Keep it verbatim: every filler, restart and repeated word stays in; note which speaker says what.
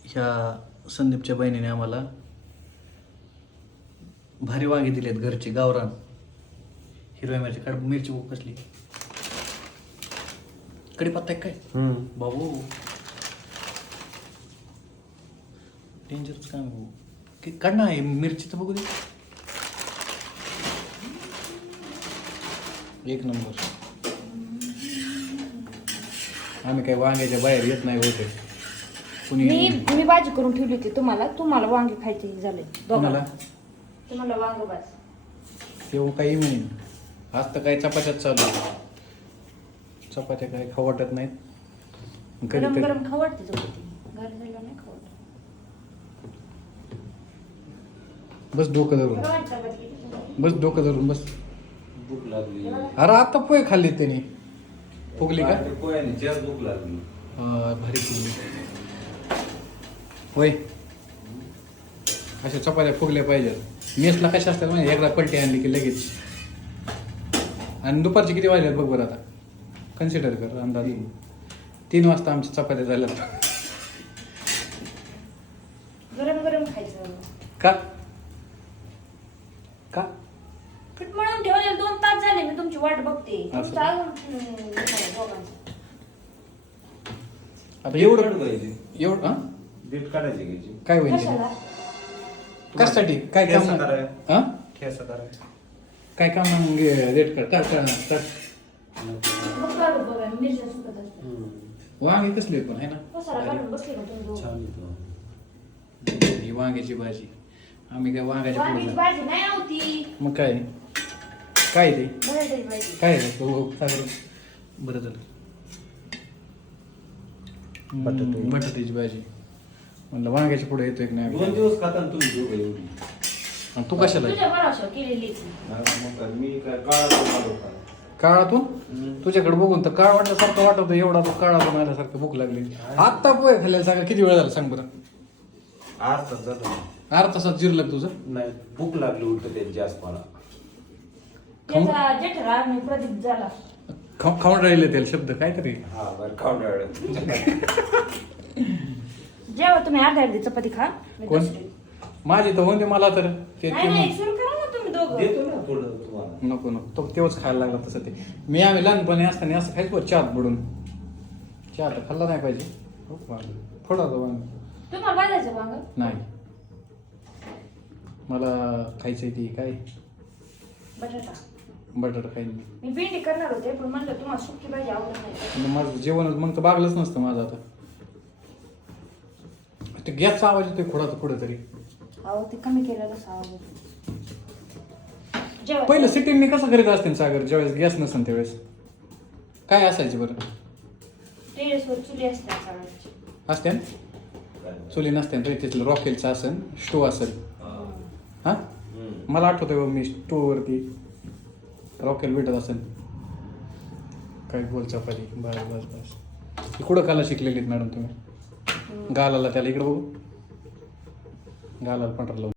Speaker 1: ह्या संदीपच्या बहिणीने आम्हाला भारी वांगी दिलेत घरची गावरान. हिरव्या मिरची काढ. मिरची बघ कसली कढीपत्ता आहे काय बाबू. डेंजरच काम आहे भाऊ. की काढ ना हे मिरची तर बघू दे. एक नंबर. आम्ही काही वांग्याच्या बाहेर येत नाही होते कुणी.
Speaker 2: मी मी भाजी करून ठेवली होती तुम्हाला. तुम्हाला वांगे खायचे झाले
Speaker 1: तुम्हाला
Speaker 2: तुम्हाला वांग भाजी
Speaker 1: तेव्हा काही म्हणेन. आज तर काही चपात्याच चालू आहे. चपात्या काही खाऊ वाटत नाहीत.
Speaker 2: गरम
Speaker 1: कधीतरी
Speaker 2: गरम खाऊ वाटते चपाती. गार झालं नाही खाऊ वाटत.
Speaker 1: बस डोकं धरून
Speaker 2: बरं वाटतं चपाती.
Speaker 1: बस डोकं धरून बस.
Speaker 3: भूक लागली.
Speaker 1: अरे आता पोहे खाल्ले त्याने. फुगली का?
Speaker 3: पोह्याने जास्त भूक लागली.
Speaker 1: हा, भारी फुगली होय. अशा चपात्या फुगल्या पाहिजेत. मेसला कशा असतात म्हणजे एकदा पलटी आणली की लगेच. आणि दुपारची किती वाजल्यात बघ बरं आता. कन्सिडर कर अंदाज. तीन वाजता आमच्या चपात्या झाल्यात.
Speaker 2: गरम गरम खायचं.
Speaker 1: का का
Speaker 2: पीठ मळून ठेवलेलं दोन तास झाले मी तुमची वाट बघते.
Speaker 1: असं.
Speaker 2: तुमचं अजून हम्म, झालं दोघांचं.
Speaker 1: आता एवढं
Speaker 3: पाहिजे.
Speaker 1: एवढं हा
Speaker 3: बीट काढायची घ्यायची.
Speaker 1: काय होईल
Speaker 2: कशाला?
Speaker 1: कशासाठी काय काम
Speaker 3: ठेचा
Speaker 1: नाही?
Speaker 3: कराय.
Speaker 1: हा
Speaker 3: ठेचा करायचा.
Speaker 1: काय काम नाही मग रेट कर काय काय
Speaker 2: मग काढू बघा मिरच्या सुकत असतात.
Speaker 1: वांगे कसले पण आहे ना.
Speaker 2: मसाला काढून बसले का तुम्ही दोघं?
Speaker 3: छान येतो.
Speaker 1: ही वांग्याची भाजी. आम्ही काय वांग्याच्या
Speaker 2: वांग्याची
Speaker 1: पुढे
Speaker 2: भाजी नाही नव्हती.
Speaker 1: मग काय काय ते
Speaker 2: बटाट्याची भाजी.
Speaker 1: काय आहे? हो, हो, सागर. बरं झालं.
Speaker 3: बटाटे.
Speaker 1: हम्म, बटाट्याची भाजी. म्हणलं वांग्याच्या पुढे येतो एक नाही.
Speaker 3: दोन दिवस खाता ना तुम्ही दोघं एवढी.
Speaker 1: आणि तू कशाला
Speaker 2: तुझ्या भरोशावर केलेली
Speaker 3: मग काय, मी काय काळा बनवलो का?
Speaker 1: काळातून तुझ्याकडे बघून तर काळ वाटल्यासारखं वाटत एवढा तो काळा बनवायसारखं भूक लागली. आत्ता पोहे खाल्ल्याला सांगा किती वेळ झाला सांग बरं.
Speaker 3: अर्धा तास झाला.
Speaker 1: अर्धा तासात जिरलं तुझं.
Speaker 3: नाही भूक लागली उलट त्यांची जास्त मला.
Speaker 2: त्याचा जेठरा आणि प्रदीप झाला.
Speaker 1: खाऊ खाऊन राहिले त्याला शब्द काहीतरी.
Speaker 3: हा बरं खाऊन राहिलं.
Speaker 2: जेव्हा तुम्ही अर्धा अर्धी चपाती खा मी
Speaker 1: कोण?
Speaker 2: दुसरी.
Speaker 1: माझी तर होते मला तर ते
Speaker 2: नाही
Speaker 1: ते
Speaker 2: नाही
Speaker 1: म्हण-
Speaker 2: सुरू करा ना तुम्ही दोघं.
Speaker 3: देतो ना थोडं तुम्हाला.
Speaker 1: नको नको तो तेव्हाच खायला लागला तसं ते. मी आम्ही लहानपणी असताना असं खायचो चहात बुडून. चहा तर खाल्ला नाही पाहिजे. हो, वांग. थोडा तो वांग.
Speaker 2: तुम्हाला भाजायचं वांग?
Speaker 1: नाही मला खायचंय ती काय
Speaker 2: बटाटा.
Speaker 1: बटाटा खाईन मी.
Speaker 2: मी भेंडी करणार होते पण म्हणलं तुम्हाला सुकी भाजी आवडत नाही.
Speaker 1: मग माझं जेवणच मग तर बागलंच नसतं माझं आता. ते गॅसचा आवाज येतोय खोडा कुठं तरी.
Speaker 2: अहो ते कमी केलं कसं आवाज येतो. जेव्हा
Speaker 1: पहिलं सिटिंगने कसं करीत असते सागर ज्यावेळेस गॅस नसेल त्यावेळेस काय असायचे बरं.
Speaker 2: टेरेसवर चुली असते सगळ्यांची.
Speaker 1: असते ना चुली नसते ना तिथलं रॉकेलचं असेल स्टोव असेल. हा
Speaker 3: हम्म.
Speaker 1: मला आठवतंय बघ मी स्टोववरती रॉकेल भेटत असेल. काय बोल चपाती बस बस बस. ही कुठं काला शिकलेलीत मॅडम तुम्ही. गालाला त्याला इकडे बघू. गालाला पंढर लावून